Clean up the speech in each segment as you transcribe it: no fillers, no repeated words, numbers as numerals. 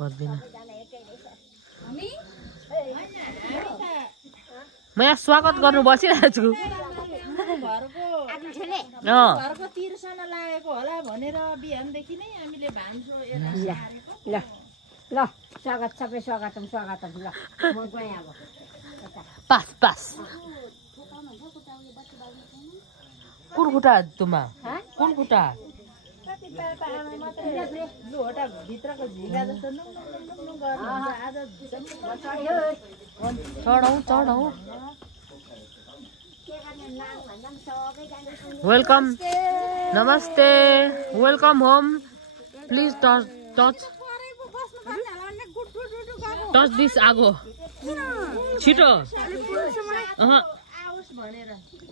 पर्दैन म यहाँ स्वागत गर्नु बसिरहेको छु घरको तिर्सना लागेको होला भनेर बिहानदेखि नै हामीले भान्सो ल ल स्वागत सबै स्वागतम स्वागतम ल म गएँ अब पास पास कुन खुट्टा तुमा कुन खुट्टा लोटा भित्रको झिगा जस्तो चढौँ चढौँ वेलकम नमस्ते welcome home please touch this आगो छिटो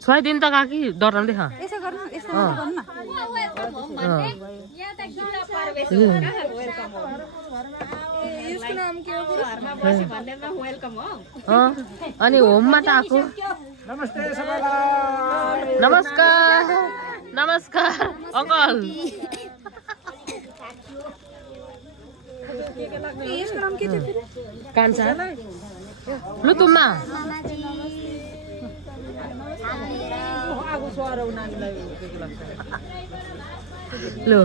छुवाइदिनु त काकी डराउँदै खा अनि होममा त आएको नमस्कार नमस्कार अङ्कल कान्छा लु तुम्मा लु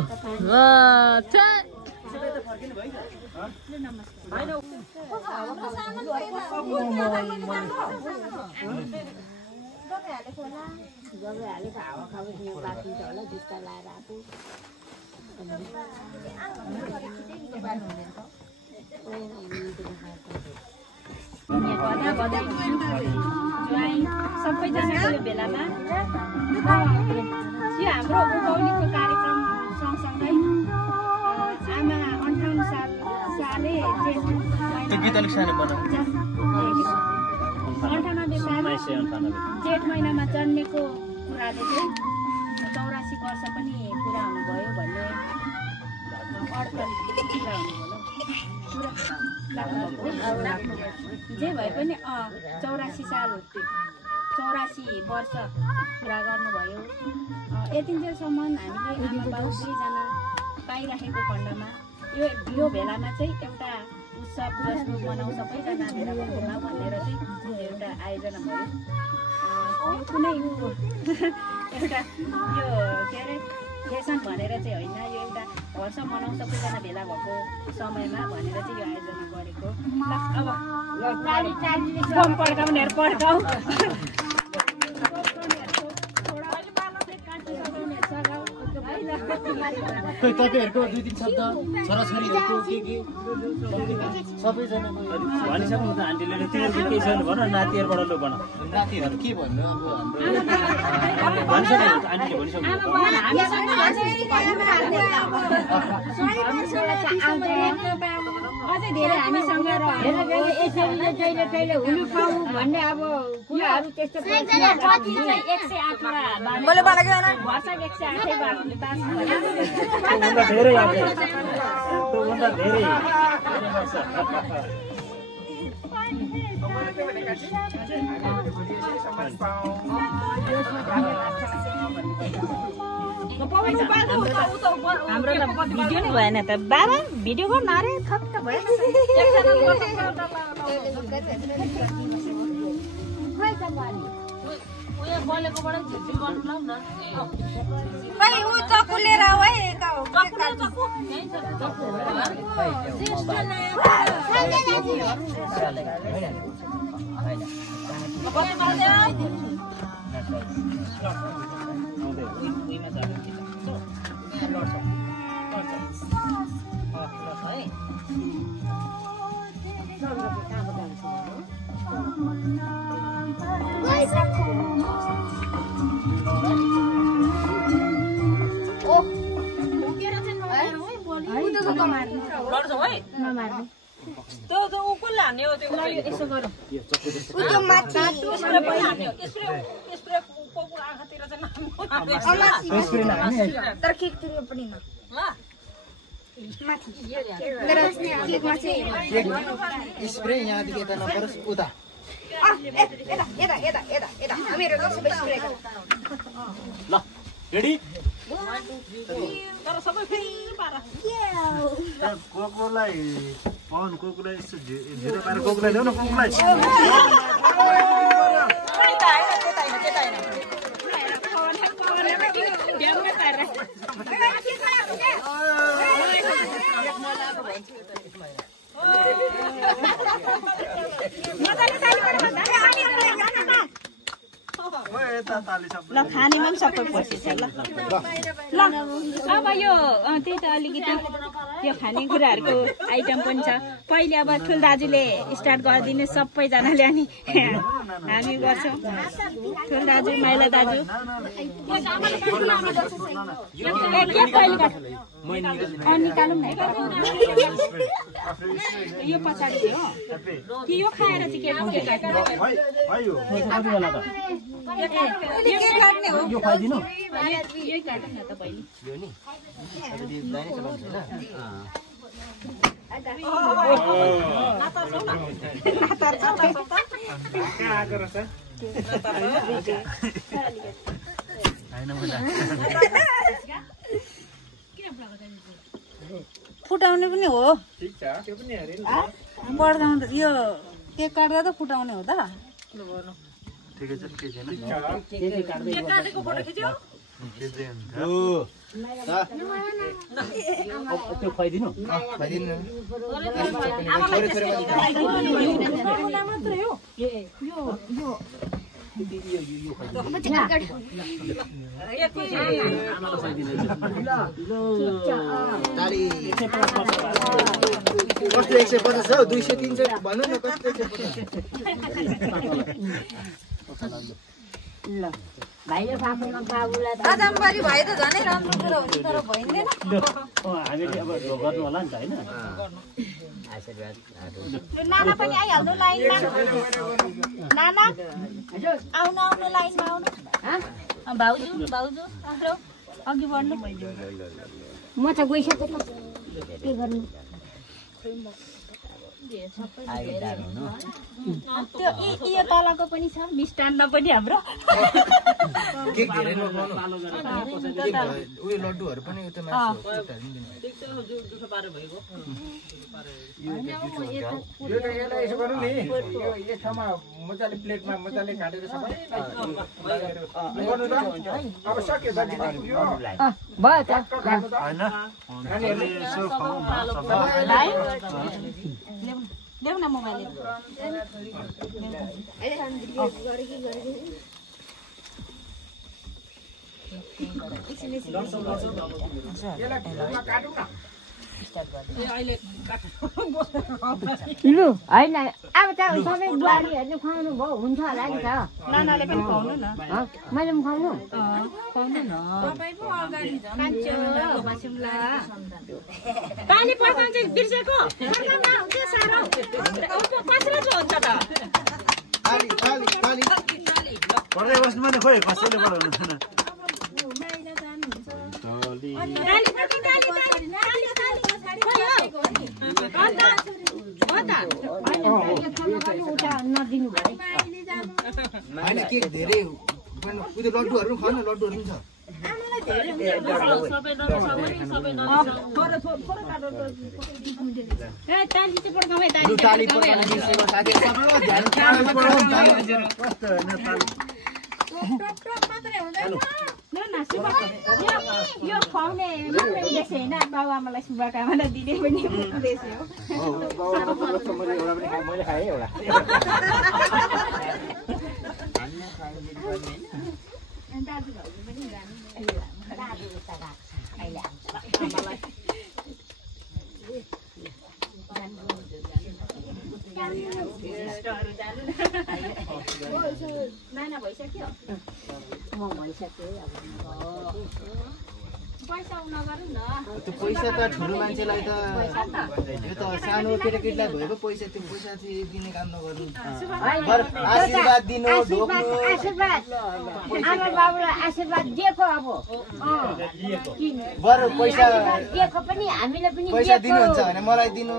सबैजनाको बेलामा यो हाम्रो उभौलीको कार्यक्रम सँगसँगै आमा 58 साले जेठ महिनामा जन्मेको कुराले चाहिँ 84 वर्ष पनि पुरा हुनुभयो भन्ने अर्थ कुरा जे भए पनि 84 साल 84 वर्ष पुरा गर्नुभयो। यतिन्जेलसम्म हामीले आमा बाउ दुईजना पाइराखेको खण्डमा यो बेलामा चाहिँ एउटा उत्सव जस्तो मनाउँ सबैजना भेला भएकोमा भनेर चाहिँ एउटा आयोजना भयो। कुनै एउटा यो के अरे फेसन भनेर चाहिँ होइन, यो एउटा वर्ष मनाउँ सबैजना भेला भएको समयमा भनेर चाहिँ यो आयोजना गरेको। अब पड्काउनेहरू पड्काऊ तपाईहरुको दुई तीन शब्द छोराछोरीहरुको के सबैजना भनिसक्नु त आन्टीले तिमीहरुको के छैन भन नातिहरुबाट लो भन नातिहरु के भन्नु अब हाम्रो भनिसक्नु आन्टीले भनिसक्नु अझै धेरै हामीसँग रहेर गएर यसरी जहिले तहिले हुनु पाऊ भन्ने अब कुराहरू त्यस्तो धेरै हाम्रो त भिडियो नै भएन त बाबा, भिडियो गर्नु अरे थप्प भएन यसो गरौँ स्प्रे यहाँदेखि यता नपरोस् उता हामीहरू सबै स्प्रे गरौँ ल रेडी कोकोलाई पवन कोकोलाई यस्तो झिरो पारेर कोकोलाई ल्याउ न कोकोलाई ल खानेमा पनि सबै पसिन्छ ल अब यो त्यही त अलिकति यो खानेकुराहरूको आइटम पनि छ पहिले अब ठुल दाजुले स्टार्ट गरिदिने सबैजनाले अनि हामी गर्छौँ ठुल दाजु माइला दाजु निकालौँ न यो पछाडि हो कि यो खाएर चाहिँ के यो खाइदिनु फुटाउने पनि हो पड्काउँदा यो केक काट्दा त फुटाउने हो त ठिकै छ के छैन त्यो खुवाइदिनु कस्तो 150 हो 200 300 भन्नु न कस्तो 150 ल भाइले फाफुमा बाबुलाई आजमबारी भए त झनै राम्रो कुरा हुन्छ तर भइँदैन हामीले अब गर्नु होला नि त हैन नाना पनि आइहाल्नु लाइनमा नाना आउनु लाइनमा आउनु भाउजू आफ्नो अघि बढ्नु म त गइसके त के गर्नु त्यो यो तलको पनि छ मिष्टान्न पनि हाम्रो केक धेरै नखानु उयो लड्डुहरु पनि उता मासु यो त यसलाई यसो गर्नु नि यो ठाउँमा मजाले प्लेटमा मजाले काटेर सबै गर्नु त अब सक्यो दाजु भयो त हैन खानेहरुले यसो खाऊ न ल्याउ न मोबाइल लु होइन अब त सबै बुहारीहरूले खुवाउनु भयो हुन्छ होला नि त नानाले पनि खुवाउनु न मैले पनि खुवाउनु खुवाउनु न पानी पर्खान चाहिँ बिर्सेको साह्रो कसरी हुन्छ त ताली ताली ताली पर्दै बस्नुमा नि खोइ कसैले पढाउनु छैन नदिनु भयो हैन केक धेरै उयो लड्डुहरु खानु लड्डुहरु पनि छ ताली यो खुवाउने उद्देश्य होइन बाबुआमालाई शुभकामना दिने पनि उद्देश्य हो मैले खाएँ एउटा दाजुभाउजू पनि जानु नाना भइसक्यो म भइसक्यो अब त्यो पैसा त ठुलो मान्छेलाई त यो त सानो केटाकेटीलाई भएको पैसा त्यो पैसा चाहिँ दिने काम नगर्नु आशीर्वाद दिनु ढोक्नु आमा बाबुलाई आशीर्वाद दिएको अब बरु पैसा दिएको पनि हामीले पनि पैसा दिनुहुन्छ भने मलाई दिनु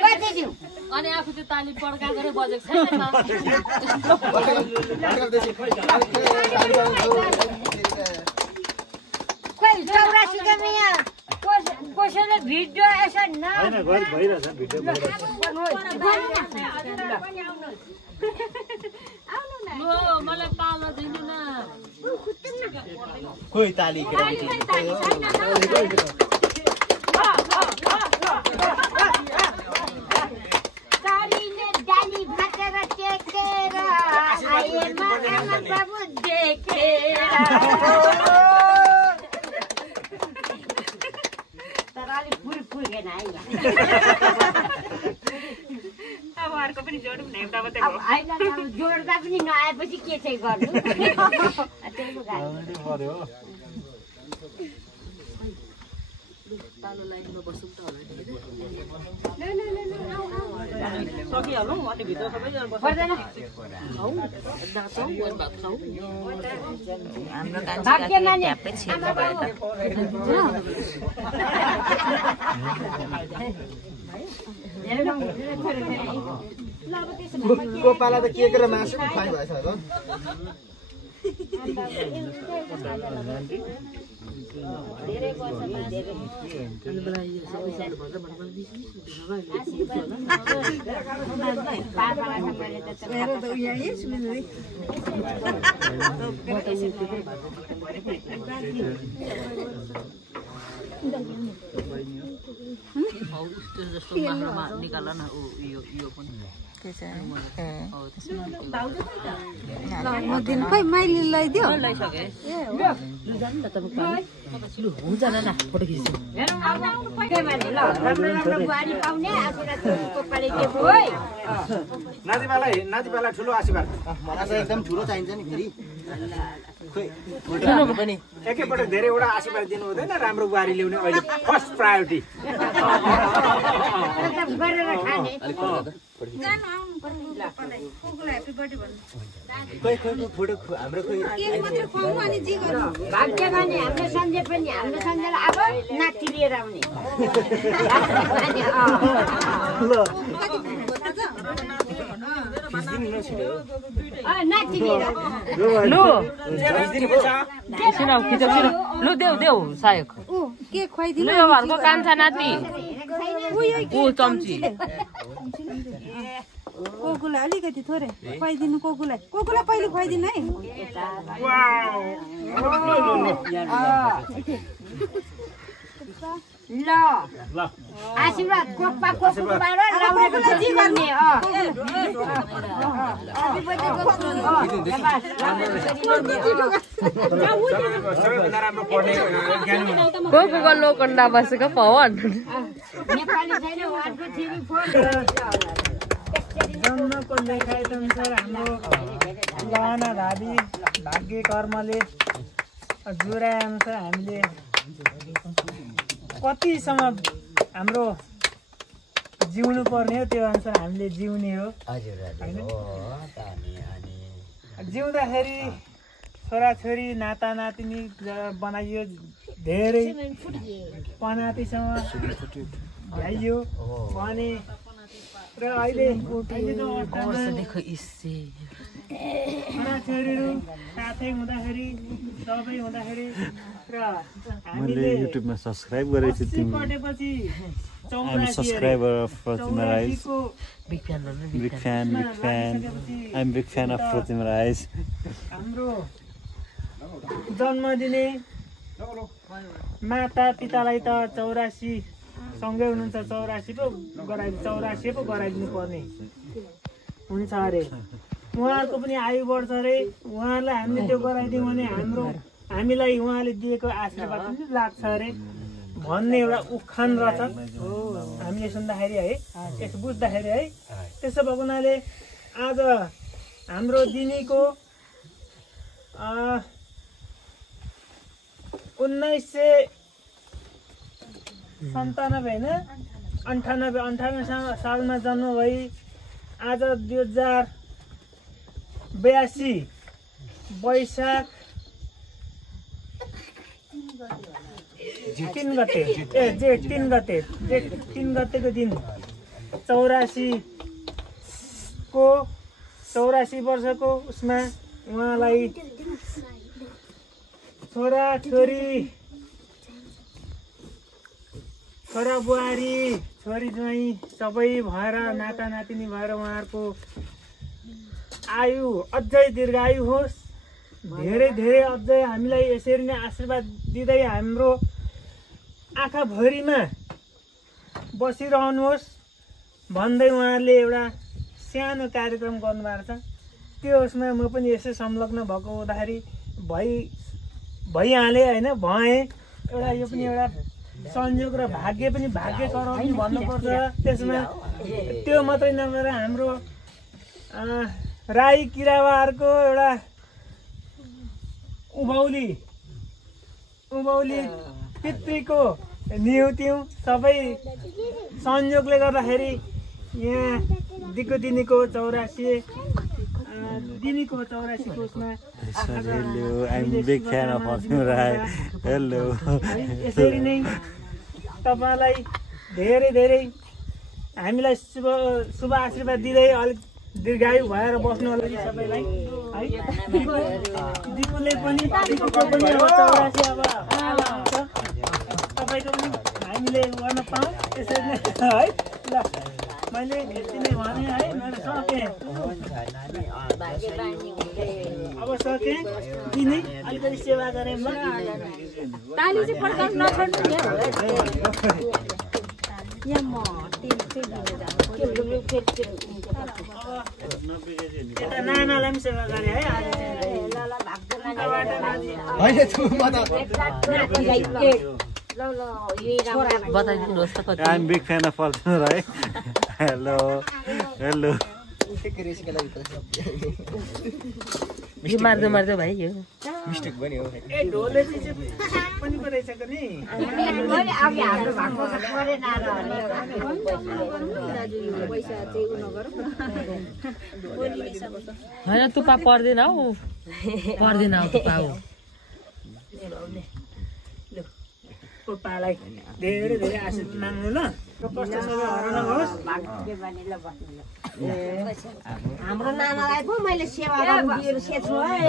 कति दिउँ अनि आफू त्यो ताली पड्काएको र बजेको छैन खोइ 84 का यहाँ कसैले भिडियो यसो न हैन घर भइरहेछ भिडियो मलाई पालो दिनु न कोही ताली तालीले डाली भाटेर टेकेर आएमा आमा बाबु देखेर तर अलि पुर्गेन है अब अर्को पनि जोडौँ न एउटा मात्रै अब होइन जोड्दा पनि नआएपछि के चाहिँ गर्नु त्यही पर्यो पालो लाइनमा बसौँ त होला सकिहालौँ अनि भित्र सबैजना बस्छ पर्दैन नाचौँ भात खाउँ हाम्रो भाग्यमानी ट्यापै छिर्नु भयो त गोपाला त केक र मासु खुवाइ भएछ होला जस्तो निकाल न यो पनि खै माइली लगाइदियो फोटो खिच्छु नातिपालाई ठुलो आशीर्वाद मलाई त एकदम ठुलो चाहिन्छ नि फेरि खोइ पनि एकैपल्ट धेरैवटा आशीर्वाद दिनु हुँदैन राम्रो बुहारी ल्याउने अहिले फर्स्ट प्रायोरिटी खोइ फोटो हाम्रो खोइ भाग्यमानी हाम्रो सन्जय पनि हाम्रो सन्जयलाई अब नाति लिएर आउने नाति लिएर लु एकछिन खिच लु देऊ सायक के खुवाइदिनु लु यो घरको कान्छा नाति ऊ चम्ची कोकुलाई अलिकति थोरै खुवाइदिनु कोकुलाई पहिले खुवाइदिनु है ल आशीर्वाद कोपा कोकुबाट लाउरेको जी गर्ने कोकुको लोकन्डा बसेको पवन नेपाली छैन अर्को थिरी फोन जन्मको लेखाइ अनुसार हाम्रो गहना भावी भाग्य कर्मले जुराए अनुसार हामीले कतिसम्म हाम्रो जिउनु पर्ने हो त्यो अनुसार हामीले जिउने हो जिउँदाखेरि छोराछोरी नाता नातिनी बनाइयो धेरै पनातिसँग भ्याइयो भने र अहिले छोराछोरीहरू साथै हुँदाखेरि सबै हुँदाखेरि र मैले युट्युबमा सब्स्क्राइब गरेछु तिमी पटेपछि I'm a subscriber of Pratima Rice. Big fan. I'm big fan of Pratima Rice. हाम्रो जन्म दिने माता पितालाई त 84 सँगै हुनुहुन्छ 84 पो गराइदिनु पर्ने हुन्छ अरे उहाँहरूको पनि आयु बढ्छ अरे उहाँहरूलाई हामीले त्यो गराइदियौँ भने हामीलाई उहाँले दिएको आशीर्वाद पनि लाग्छ अरे भन्ने एउटा उखान रहेछ हामीले सुन्दाखेरि है यसो बुझ्दाखेरि है त्यसो भएको हुनाले आज हाम्रो दिनीको 1997 होइन 98 सालमा जन्म भई आज 2082 वैशाख 3 गते जेठ 3 गतेको दिन 84 वर्षको उसमा उहाँलाई छोरा बुहारी छोरी ज्वाइँ सबै भएर नाता नातिनी भएर उहाँहरूको आयु अझै दीर्घायु होस्, धेरै धेरै अझै हामीलाई यसरी नै आशीर्वाद दिँदै हाम्रो आँखाभरिमा बसिरहनुहोस् भन्दै उहाँहरूले एउटा सानो कार्यक्रम गर्नुभएको छ। त्यो उसमा म पनि यसै संलग्न भएको हुँदाखेरि भइहालेँ होइन, भएँ। एउटा यो पनि एउटा संयोग र भाग्य पनि भाग्य कराउने भन्नुपर्छ। त्यसमा त्यो मात्रै नभएर हाम्रो राई किरावारको एउटा उभौली पितृको निहुत्यौँ सबै संयोगले गर्दाखेरि यहाँ दिनको 84 उसमा यसरी नै तपाईँलाई धेरै धेरै हामीलाई शुभ आशीर्वाद दिँदै अलिक दीर्घायु भएर बस्नु होला सबैलाई है। दिपुले पनि अब 84 अब तपाईँको पनि हामीले गर्न पाऊँ त्यसरी नै है। ल मैले यति नै भने है, मैले सकेँ अब सकेँ दिनै अलिकति सेवा गरेँ म। ताली चाहिँ पड्काउनु नछोड्नु नि यता नानालाई पनि सेवा गरेँ है आज बताइदिनुहोस् त कति I'm big fan of Fortuner, right? Hello. मार्दै भाइ यो मिस्टेक पनि हो। ए ढोले चाहिँ पनि पो रहेछ कि नि होइन तुपा पर्दैन हौ तुपा हो। पालाई धेरै धेरै आशीर्वाद माग्नु ल, कष्ट सबै हराउन होस्। हाम्रो नानालाई पो मैले सेवा गर्नु दिएको छु है।